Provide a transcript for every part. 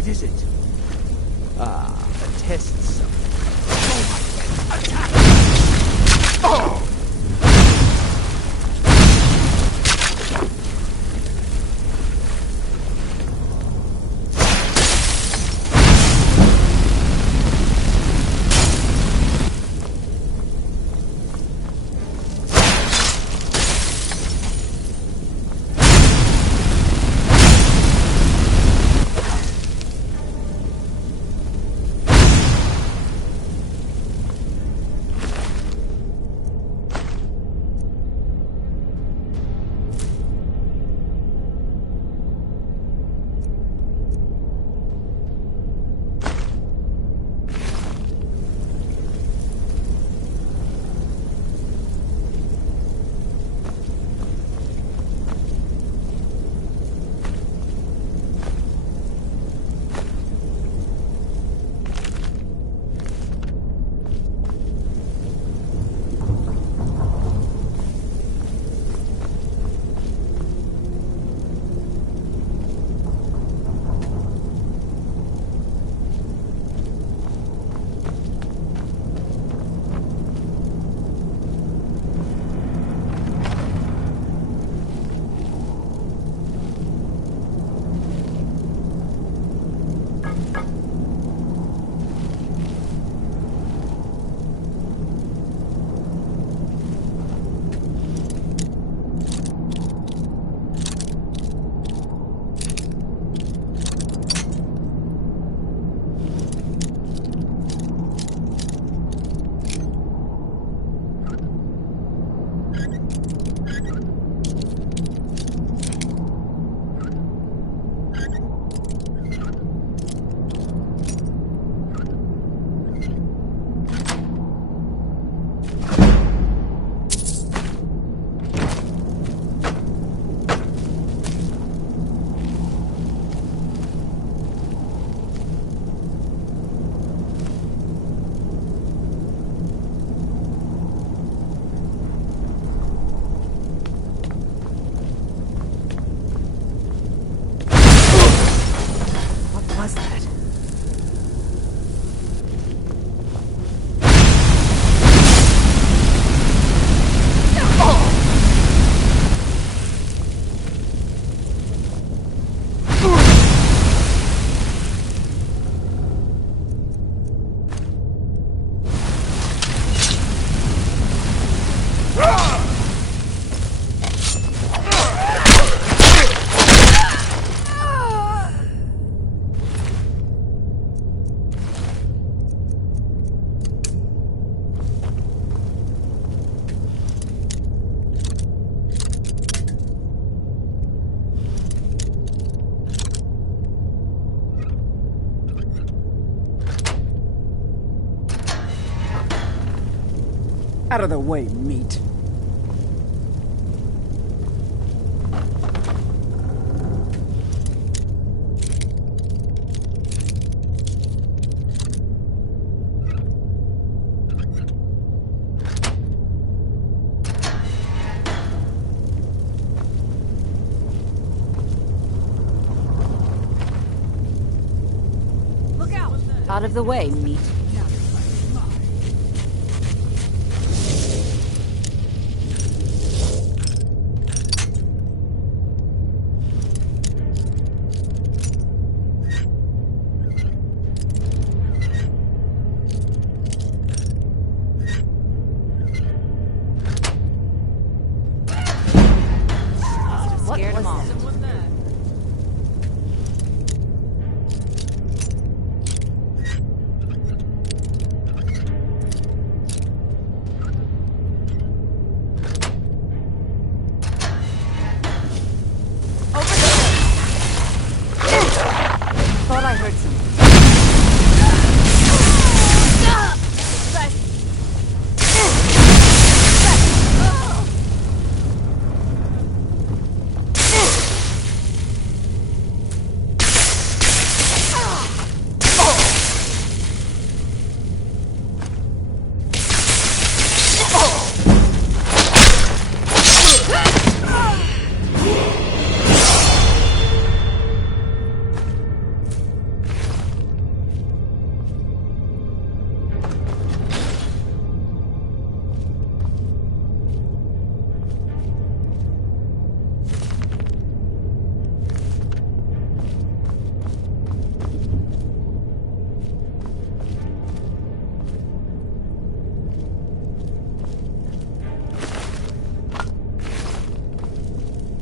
What is it? Ah, a test cell. Oh my God! Attack! Oh! Out of the way, meat. Look out! Out of the way, meat. Scared them all. Thought I heard something.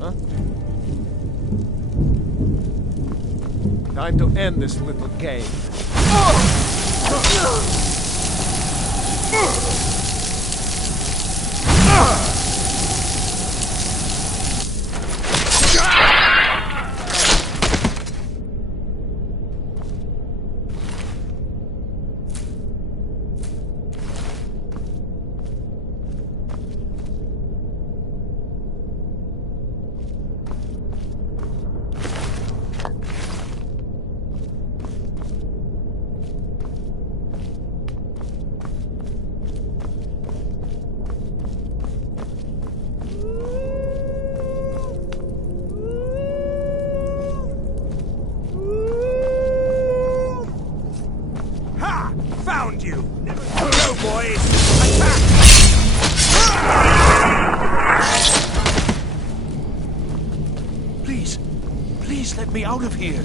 huh? Time to end this little game. Found you! Go, boys! Attack! Please, please let me out of here.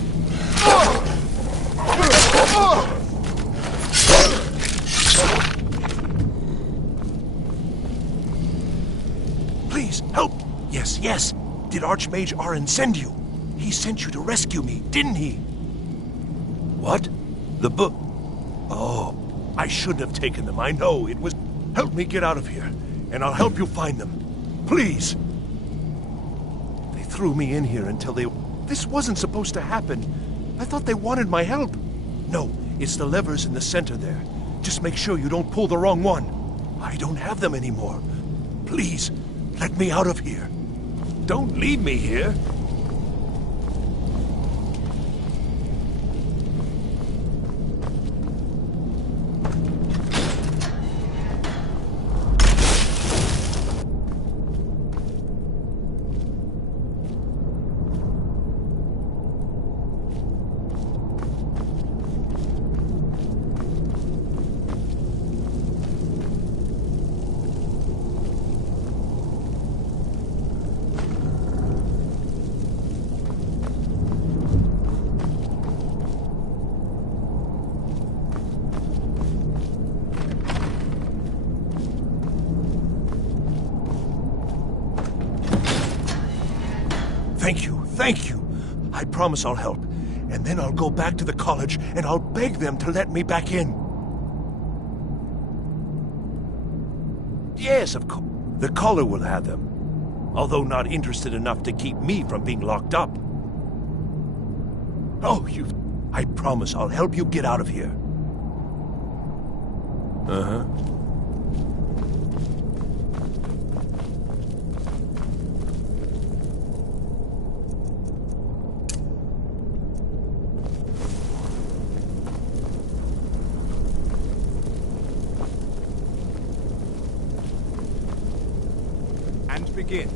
Please, help! Yes, yes. Did Archmage Arin send you? He sent you to rescue me, didn't he? What? The book? Oh, I shouldn't have taken them. I know it was... Help me get out of here, and I'll help you find them. Please. They threw me in here until they... This wasn't supposed to happen. I thought they wanted my help. No, it's the levers in the center there. Just make sure you don't pull the wrong one. I don't have them anymore. Please, let me out of here. Don't leave me here. Thank you. I promise I'll help. And then I'll go back to the college and I'll beg them to let me back in. Yes, of course. The Caller will have them. Although not interested enough to keep me from being locked up. Oh, I promise I'll help you get out of here. Uh-huh. And begin.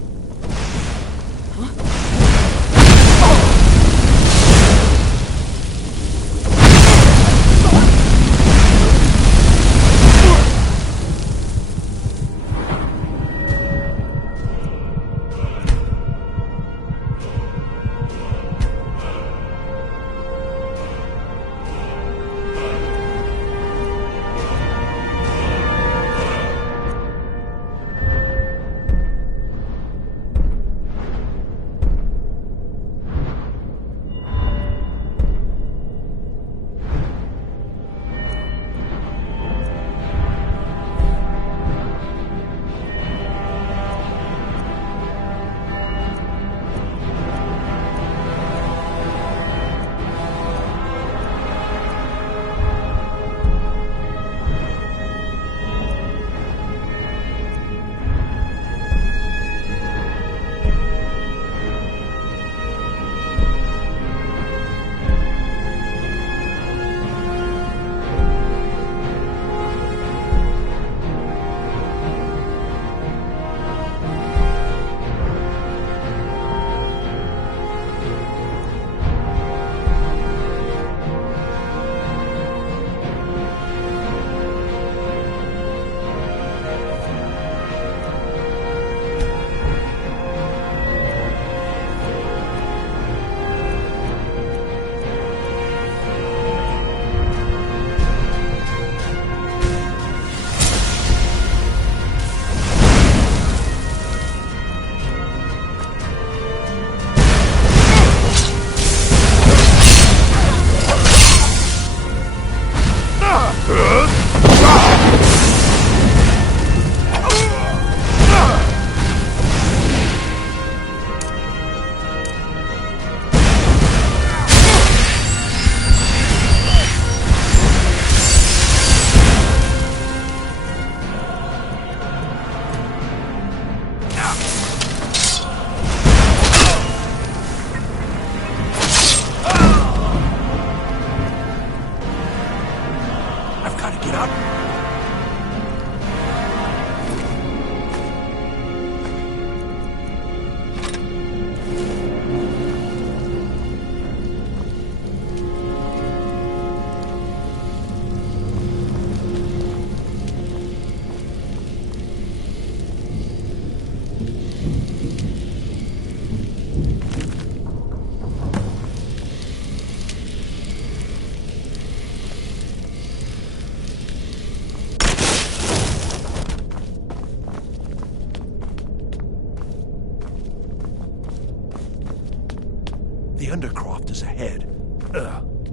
The Undercroft is ahead.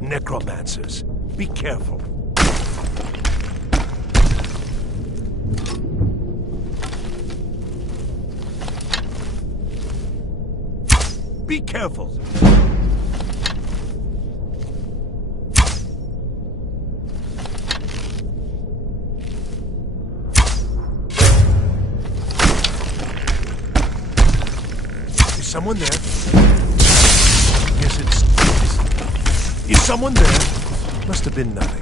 Necromancers. Be careful. Be careful! Is someone there? Yes, Is someone there? Must have been nothing.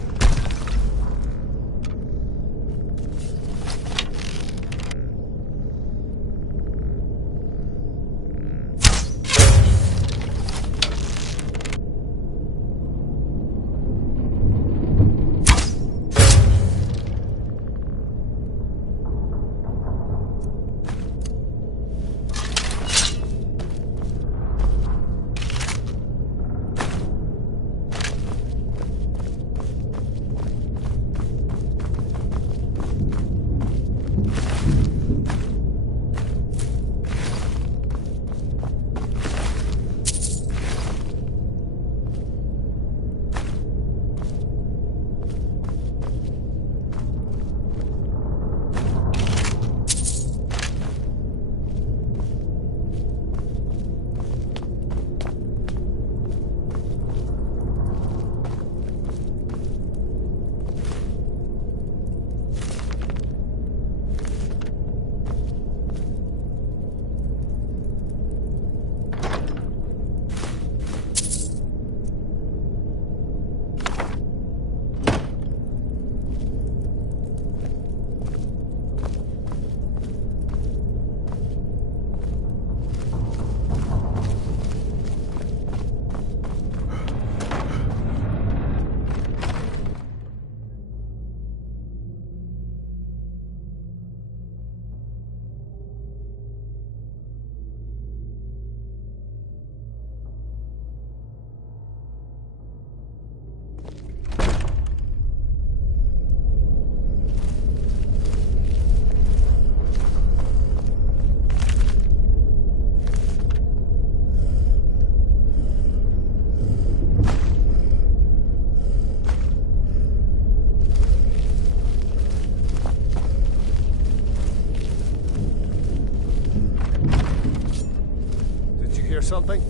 Something?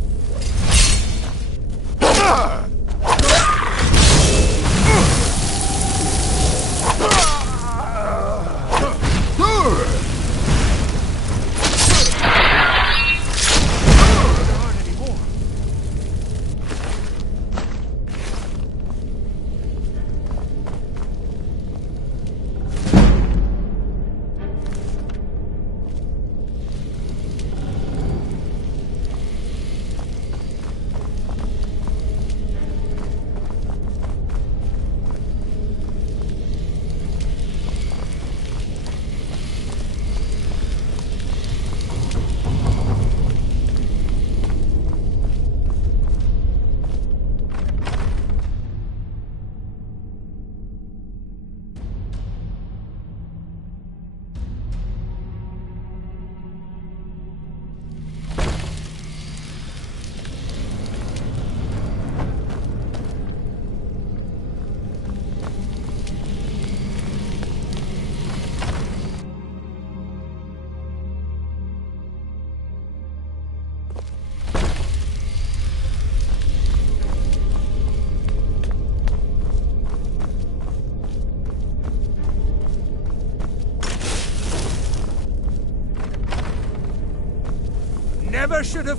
Never should have.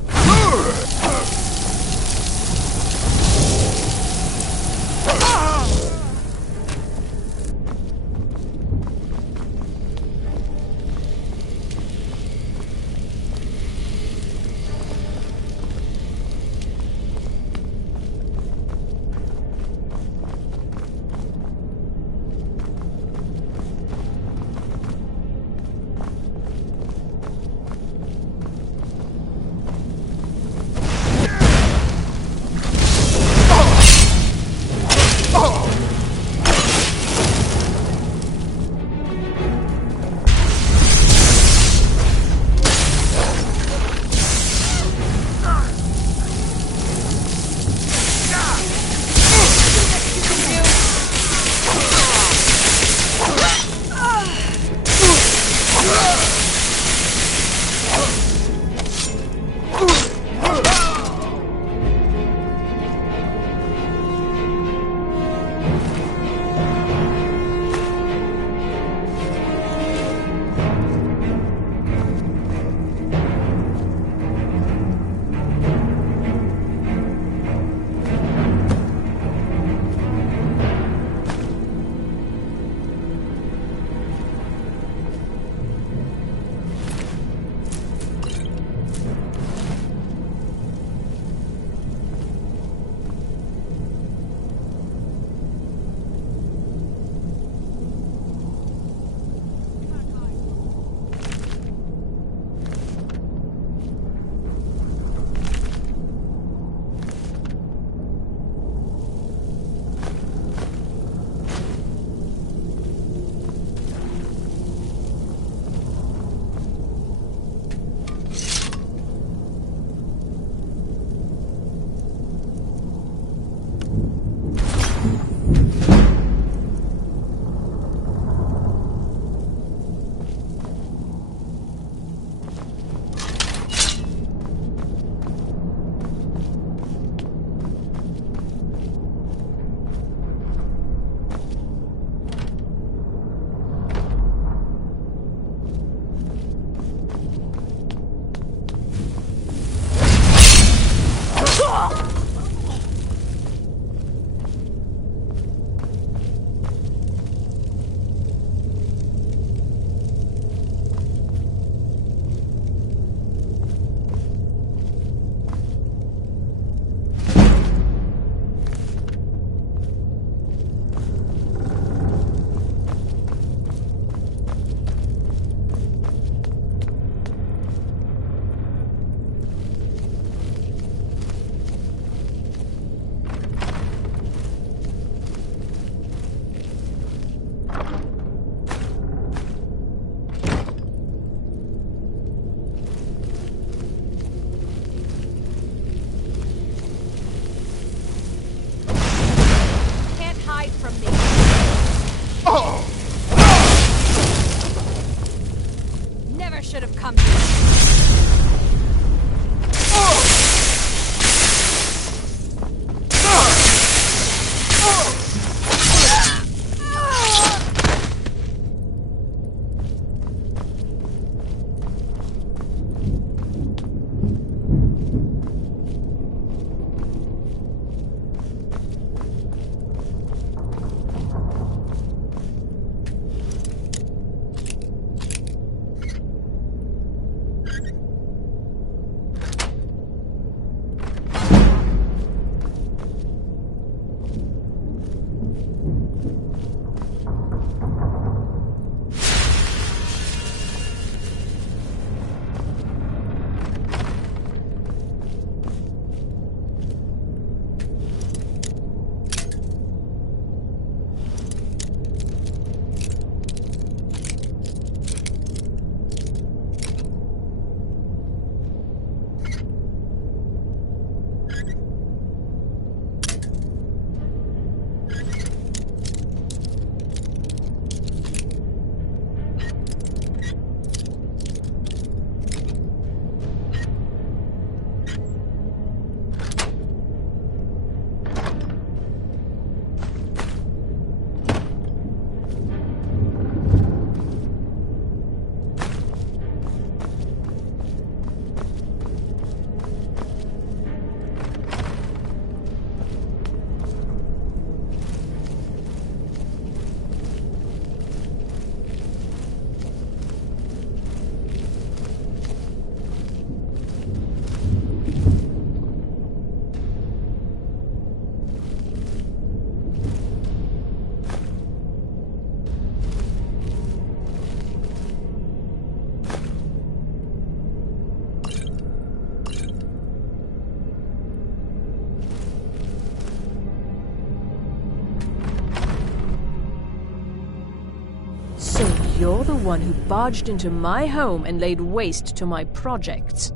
So you're the one who barged into my home and laid waste to my projects.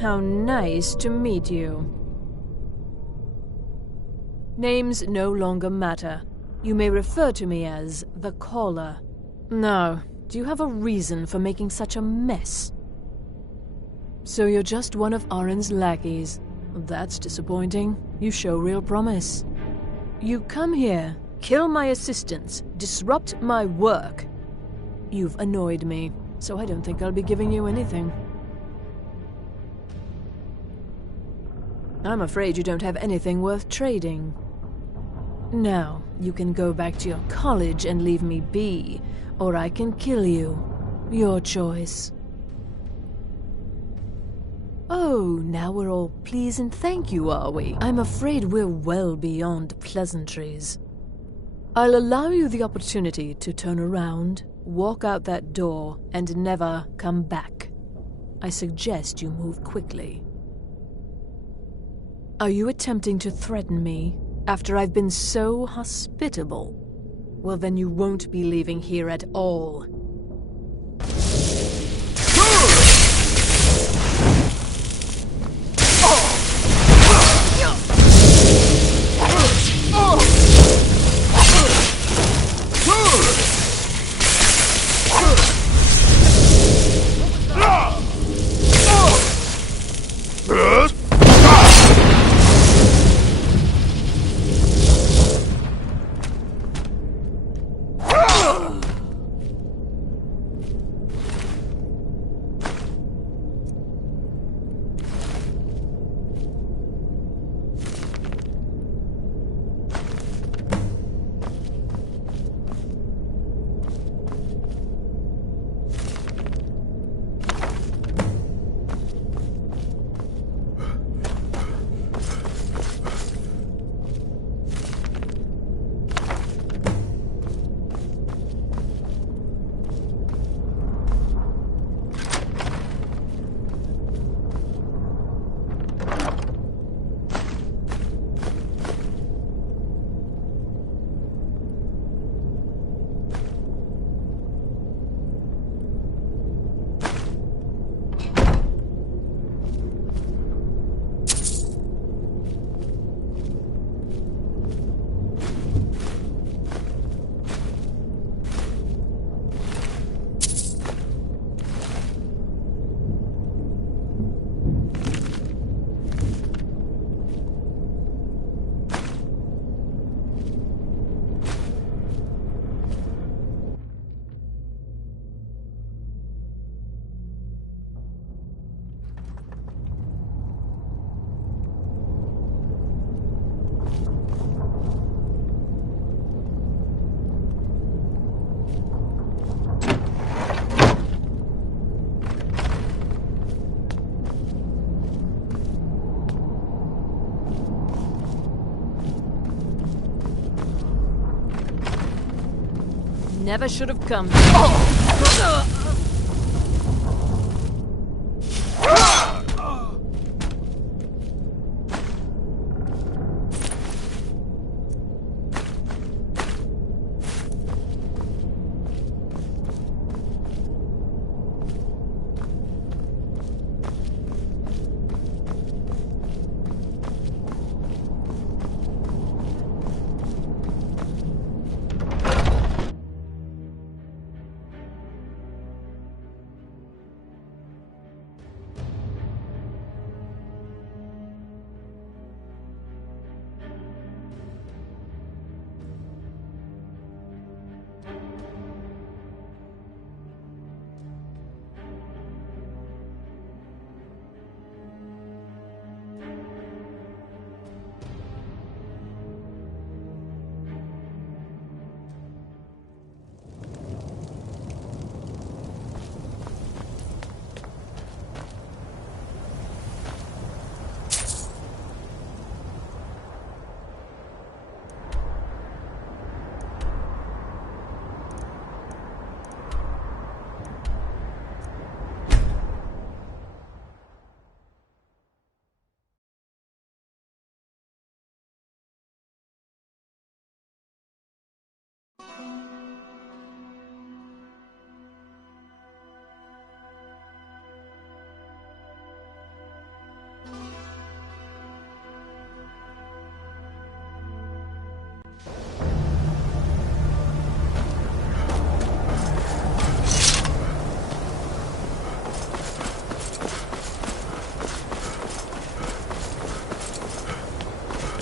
How nice to meet you. Names no longer matter. You may refer to me as the Caller. Now, do you have a reason for making such a mess? So you're just one of Arin's lackeys. That's disappointing. You show real promise. You come here, kill my assistants, disrupt my work. You've annoyed me, so I don't think I'll be giving you anything. I'm afraid you don't have anything worth trading. Now, you can go back to your college and leave me be, or I can kill you. Your choice. Oh, now we're all please and thank you, are we? I'm afraid we're well beyond pleasantries. I'll allow you the opportunity to turn around, walk out that door, and never come back. I suggest you move quickly. Are you attempting to threaten me after I've been so hospitable? Well, then you won't be leaving here at all. never should have come.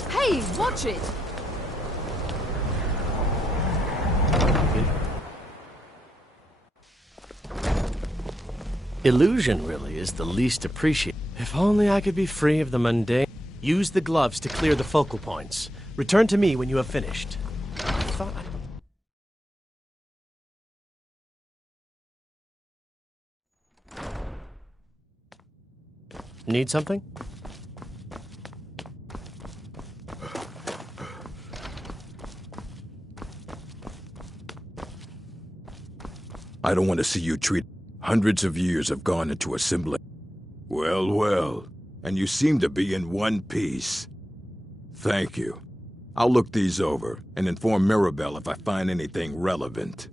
Hey, watch it! Illusion really is the least appreciated. If only I could be free of the mundane. Use the gloves to clear the focal points. Return to me when you have finished. I thought... Need something? I don't want to see you treat... Hundreds of years have gone into assembling. Well, well. And you seem to be in one piece. Thank you. I'll look these over and inform Mirabelle if I find anything relevant.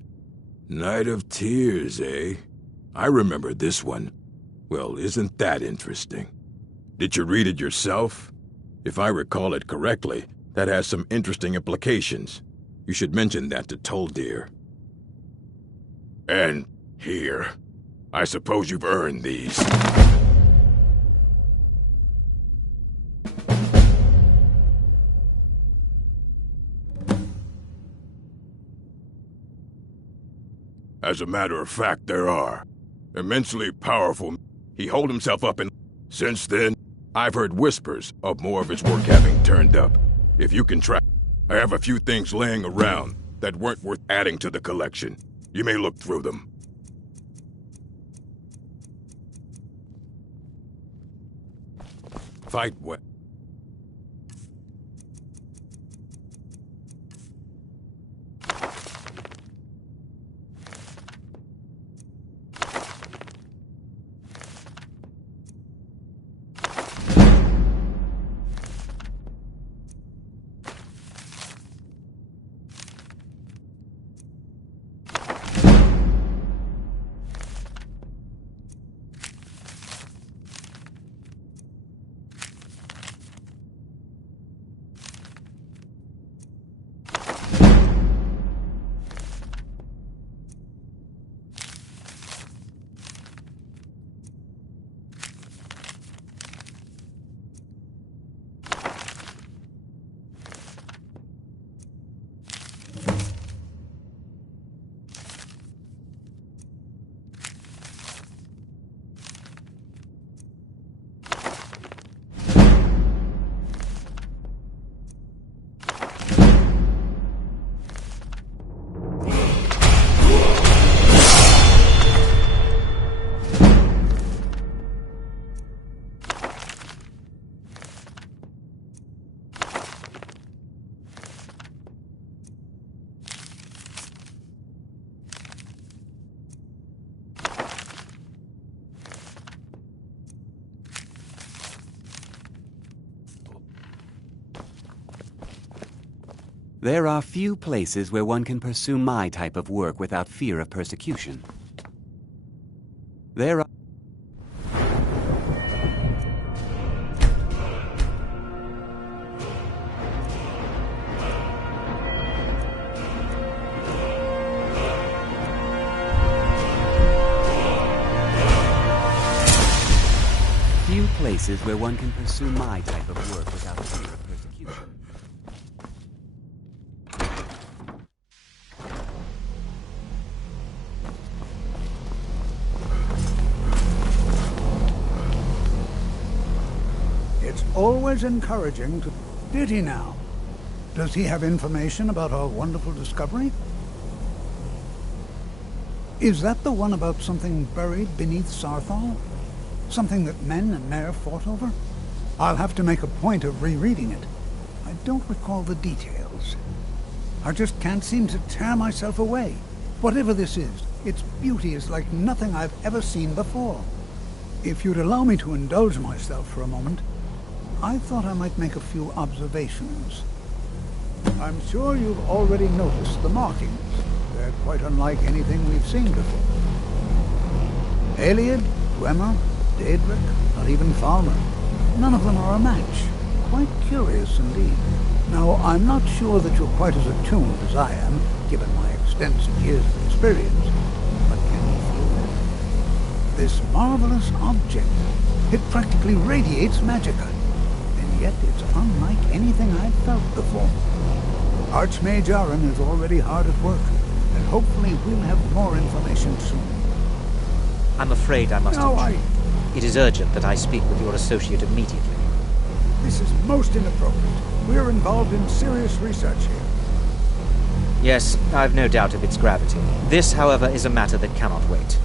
Night of Tears, eh? I remember this one. Well, isn't that interesting? Did you read it yourself? If I recall it correctly, that has some interesting implications. You should mention that to Toldir. And here. I suppose you've earned these. As a matter of fact, there are. Immensely powerful. He holed himself up in... Since then, I've heard whispers of more of his work having turned up. If you can track... I have a few things laying around that weren't worth adding to the collection. You may look through them. Fight what? There are few places where one can pursue my type of work without fear of persecution. There are... few places where one can pursue my type of work without fear of persecution. It's always encouraging to... Did he now? Does he have information about our wonderful discovery? Is that the one about something buried beneath Sarthal? Something that men and Mare fought over? I'll have to make a point of rereading it. I don't recall the details. I just can't seem to tear myself away. Whatever this is, its beauty is like nothing I've ever seen before. If you'd allow me to indulge myself for a moment, I thought I might make a few observations. I'm sure you've already noticed the markings. They're quite unlike anything we've seen before. Aliad, Dwemer, Daedric, not even Falmer. None of them are a match. Quite curious indeed. Now, I'm not sure that you're quite as attuned as I am, given my extensive years of experience, but can you feel it? This marvelous object, it practically radiates magicka, and yet it's unlike anything I've felt before. Archmage Aaron is already hard at work, and hopefully we'll have more information soon. I'm afraid I must... No, It is urgent that I speak with your associate immediately. This is most inappropriate. We're involved in serious research here. Yes, I've no doubt of its gravity. This, however, is a matter that cannot wait.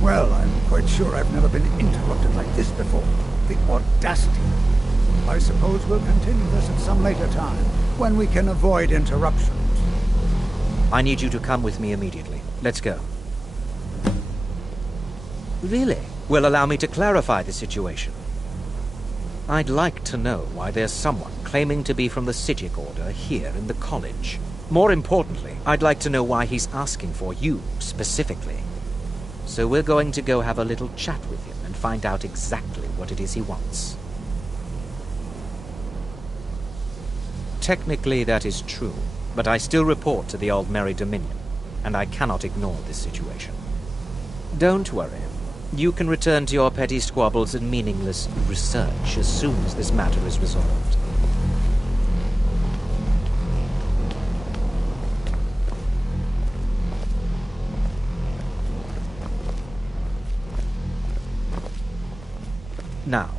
Well, I'm quite sure I've never been interrupted like this before. The audacity. I suppose we'll continue this at some later time, when we can avoid interruptions. I need you to come with me immediately. Let's go. Really? Well, allow me to clarify the situation. I'd like to know why there's someone claiming to be from the Psijic Order here in the college. More importantly, I'd like to know why he's asking for you, specifically. So we're going to go have a little chat with him and find out exactly what it is he wants. Technically, that is true, but I still report to the Aldmeri Dominion, and I cannot ignore this situation. Don't worry. You can return to your petty squabbles and meaningless research as soon as this matter is resolved. Now,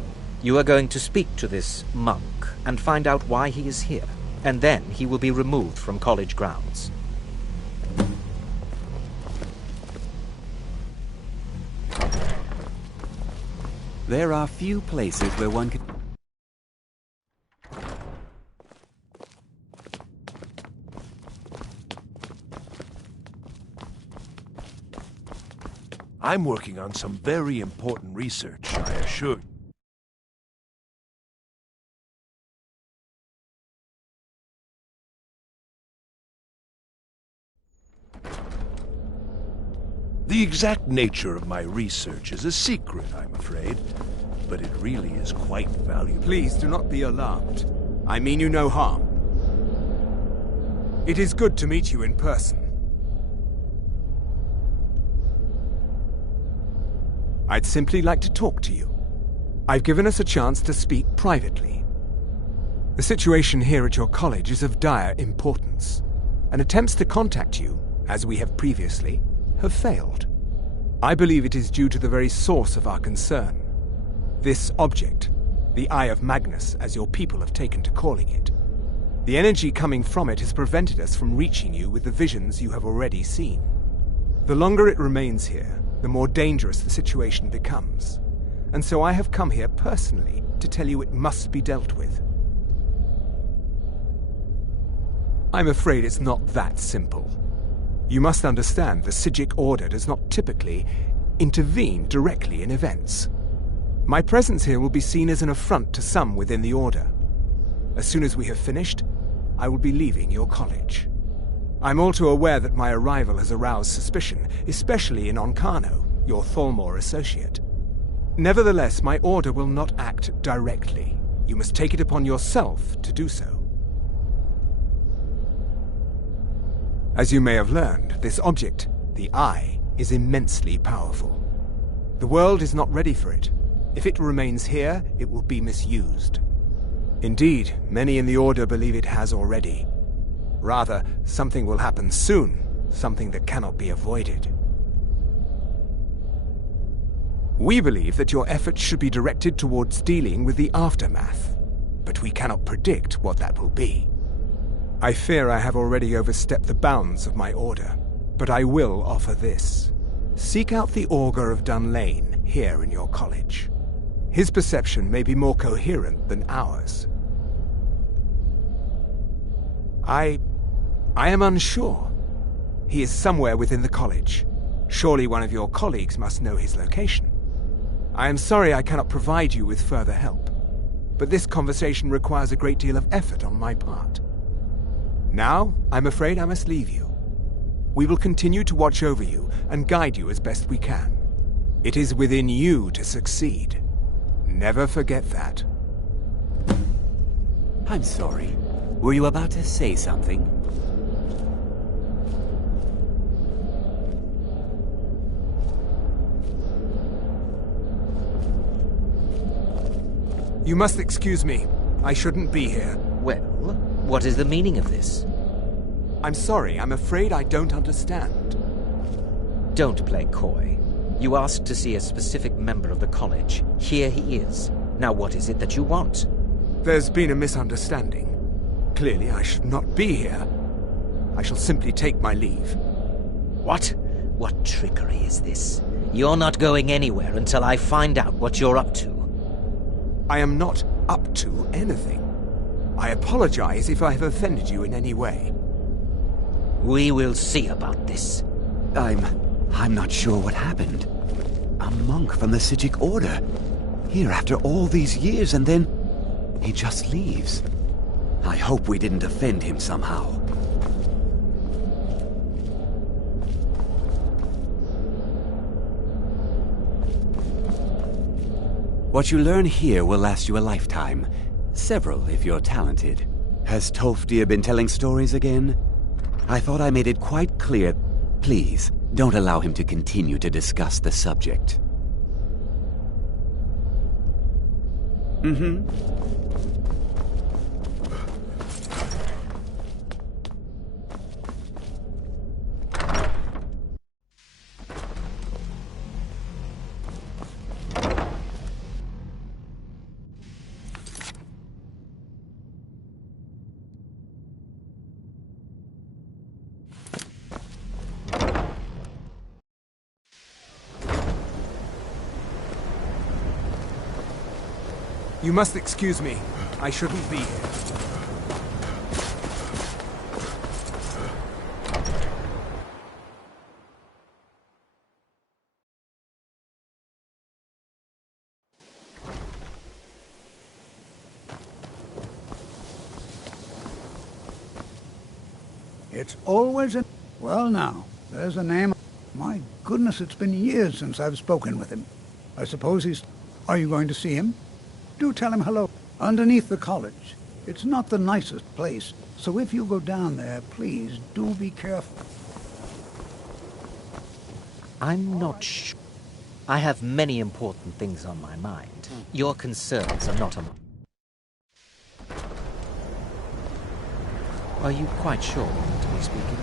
you are going to speak to this monk and find out why he is here, and then he will be removed from college grounds. There are few places where one can... I'm working on some very important research, I assure you. The exact nature of my research is a secret, I'm afraid, but it really is quite valuable. Please do not be alarmed. I mean you no harm. It is good to meet you in person. I'd simply like to talk to you. I've given us a chance to speak privately. The situation here at your college is of dire importance, and attempts to contact you, as we have previously, have failed. I believe it is due to the very source of our concern. This object, the Eye of Magnus, as your people have taken to calling it. The energy coming from it has prevented us from reaching you with the visions you have already seen. The longer it remains here, the more dangerous the situation becomes. And so I have come here personally to tell you it must be dealt with. I'm afraid it's not that simple. You must understand the Psijic Order does not typically intervene directly in events. My presence here will be seen as an affront to some within the Order. As soon as we have finished, I will be leaving your college. I'm all too aware that my arrival has aroused suspicion, especially in Onkano, your Thalmor associate. Nevertheless, my order will not act directly. You must take it upon yourself to do so. As you may have learned, this object, the Eye, is immensely powerful. The world is not ready for it. If it remains here, it will be misused. Indeed, many in the Order believe it has already. Rather, something will happen soon, something that cannot be avoided. We believe that your efforts should be directed towards dealing with the aftermath, but we cannot predict what that will be. I fear I have already overstepped the bounds of my order, but I will offer this. Seek out the Augur of Dunlane here in your college. His perception may be more coherent than ours. I am unsure. He is somewhere within the college. Surely one of your colleagues must know his location. I am sorry I cannot provide you with further help, but this conversation requires a great deal of effort on my part. Now, I'm afraid I must leave you. We will continue to watch over you and guide you as best we can. It is within you to succeed. Never forget that. I'm sorry. Were you about to say something? You must excuse me. I shouldn't be here. Well, what is the meaning of this? I'm sorry. I'm afraid I don't understand. Don't play coy. You asked to see a specific member of the college. Here he is. Now what is it that you want? There's been a misunderstanding. Clearly I should not be here. I shall simply take my leave. What? What trickery is this? You're not going anywhere until I find out what you're up to. I am not up to anything. I apologize if I have offended you in any way. We will see about this. I'm not sure what happened. A monk from the Sijic Order. Here after all these years, and then he just leaves. I hope we didn't offend him somehow. What you learn here will last you a lifetime. Several, if you're talented. Has Tolfdir been telling stories again? I thought I made it quite clear. Please, don't allow him to continue to discuss the subject. Mm-hmm. You must excuse me. I shouldn't be here. It's always a... Well now, there's a name. My goodness, it's been years since I've spoken with him. I suppose he's... Are you going to see him? Do tell him hello. Underneath the college. It's not the nicest place, so if you go down there, please do be careful. I'm not sure. I have many important things on my mind. Your concerns are not on... Are you quite sure we need to be speaking?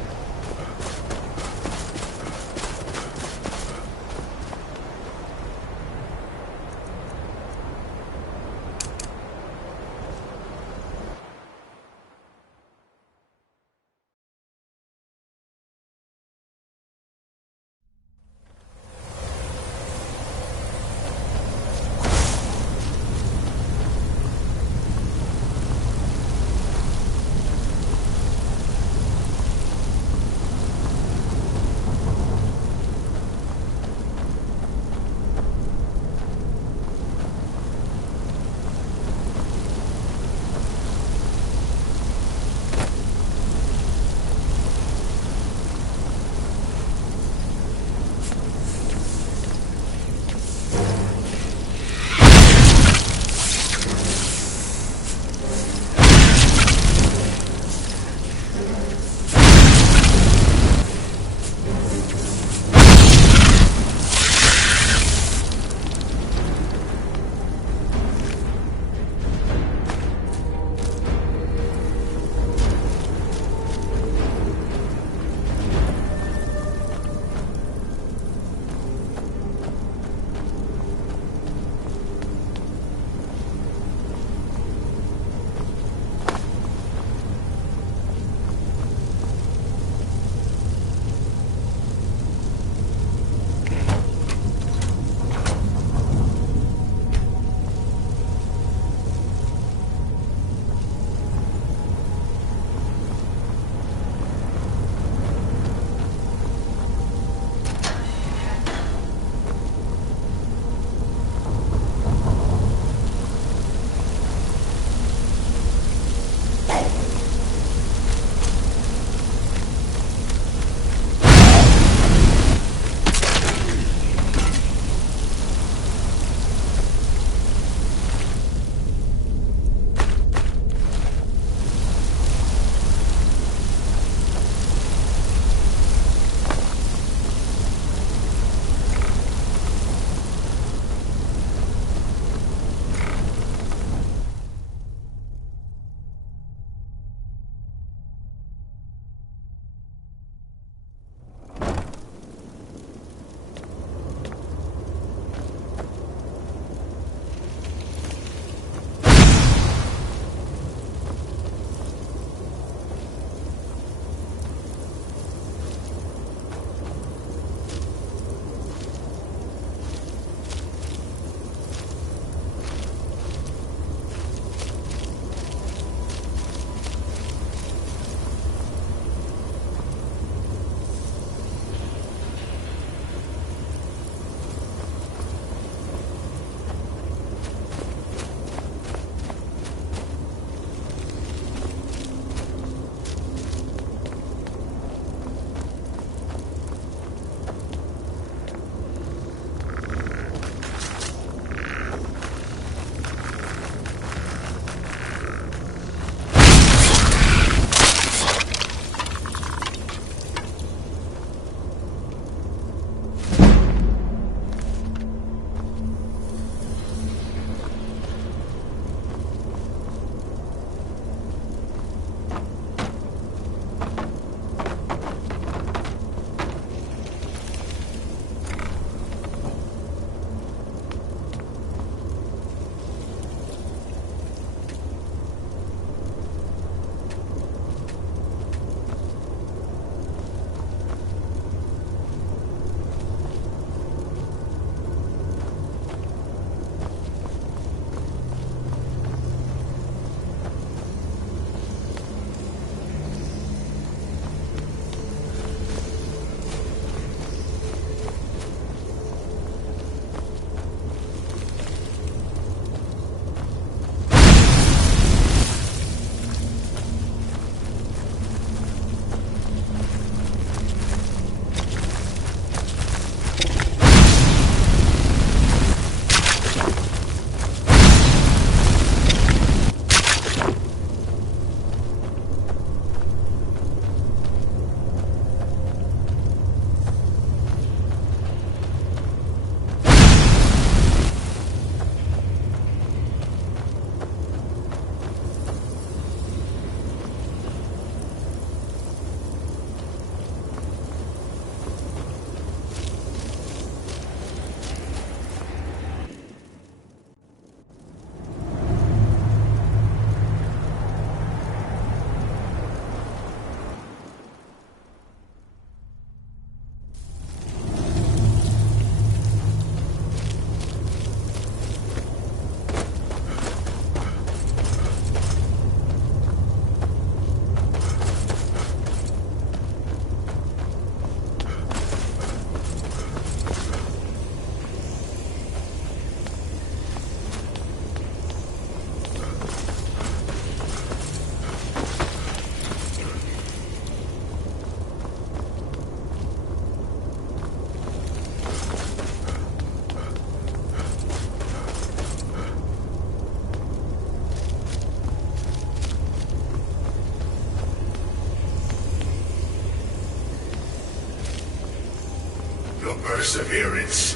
perseverance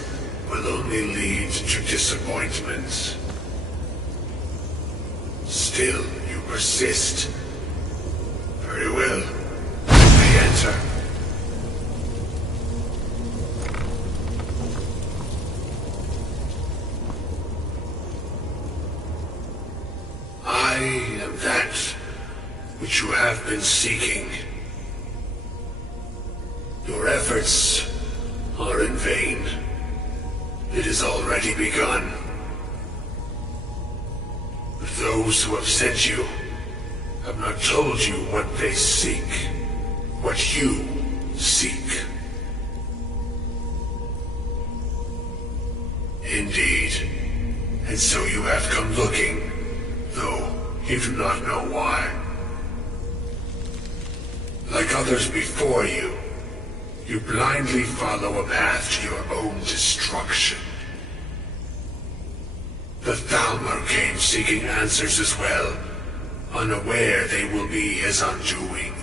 will only lead to disappointment. Still, you persist. Very well. You may enter. I am that which you have been seeking. Your efforts are in vain. It has already begun. But those who have sent you have not told you what they seek, what you seek. Indeed. And so you have come looking, though you do not know why. Like others before you, you blindly follow a path to your own destruction. The Thalmor came seeking answers as well, unaware they will be his undoing.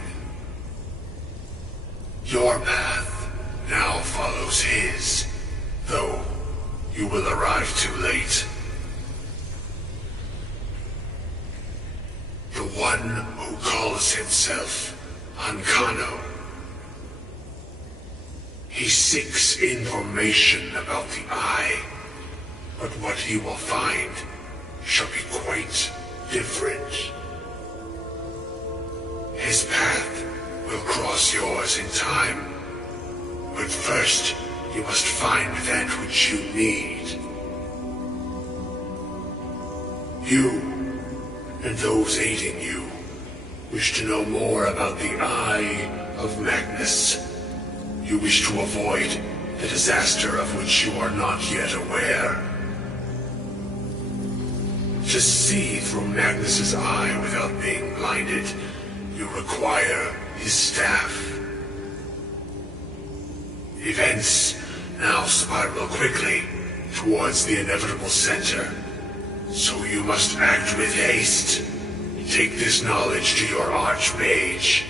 Your path now follows his, though you will arrive too late. The one who calls himself Ancano. He seeks information about the Eye, but what he will find shall be quite different. His path will cross yours in time, but first you must find that which you need. You, and those aiding you, wish to know more about the Eye of Magnus. You wish to avoid the disaster of which you are not yet aware. To see through Magnus's eye without being blinded, you require his staff. Events now spiral quickly towards the inevitable center, so you must act with haste. Take this knowledge to your Archmage.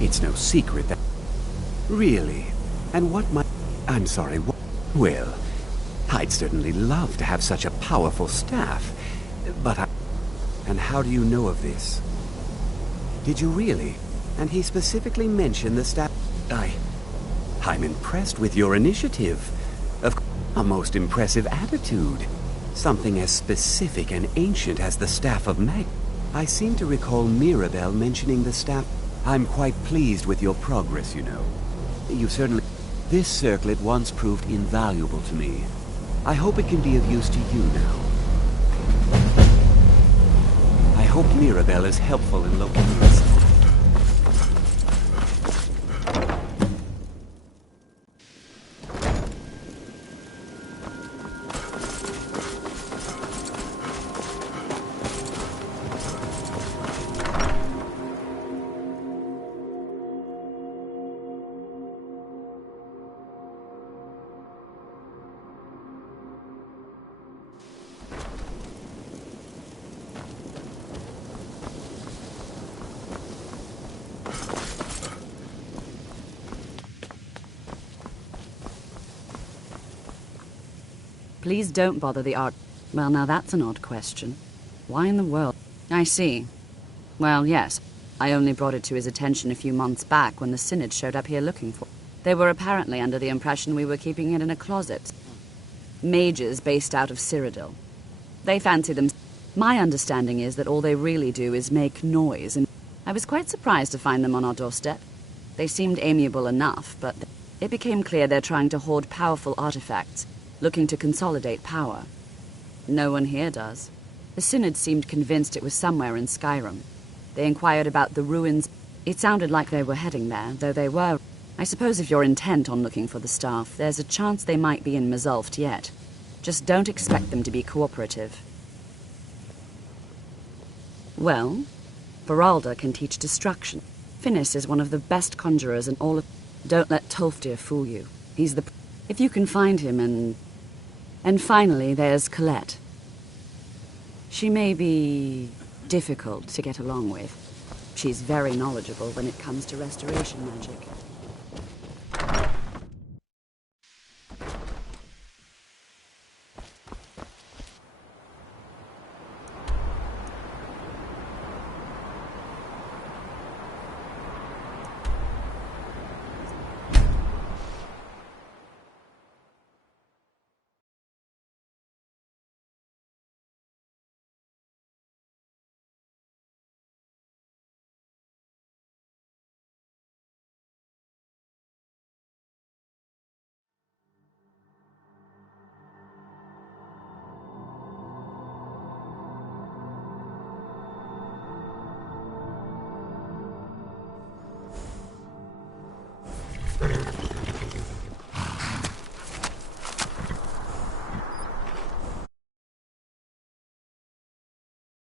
It's no secret that... Really? And what might... I'm sorry, what... Well, I'd certainly love to have such a powerful staff, but I... And how do you know of this? Did you really? And he specifically mentioned the staff... I'm impressed with your initiative. Of course, a most impressive attitude. Something as specific and ancient as the Staff of Mag... I seem to recall Mirabelle mentioning the staff... I'm quite pleased with your progress, you know. You certainly... This circlet once proved invaluable to me. I hope it can be of use to you now. I hope Mirabelle is helpful in locating this. Please don't bother the art. Well, now that's an odd question. Why in the world? I see. Well, yes. I only brought it to his attention a few months back when the Synod showed up here looking for it. They were apparently under the impression we were keeping it in a closet. Mages based out of Cyrodiil. They fancy them. My understanding is that all they really do is make noise, and I was quite surprised to find them on our doorstep. They seemed amiable enough, but it became clear they're trying to hoard powerful artifacts, looking to consolidate power. No one here does. The Synod seemed convinced it was somewhere in Skyrim. They inquired about the ruins. It sounded like they were heading there, though they were. I suppose if you're intent on looking for the staff, there's a chance they might be in Mazulft yet. Just don't expect them to be cooperative. Well, Beralda can teach destruction. Finis is one of the best conjurers in all of... Don't let Tolfdir fool you. He's the... If you can find him and finally, there's Colette. She may be difficult to get along with. She's very knowledgeable when it comes to restoration magic.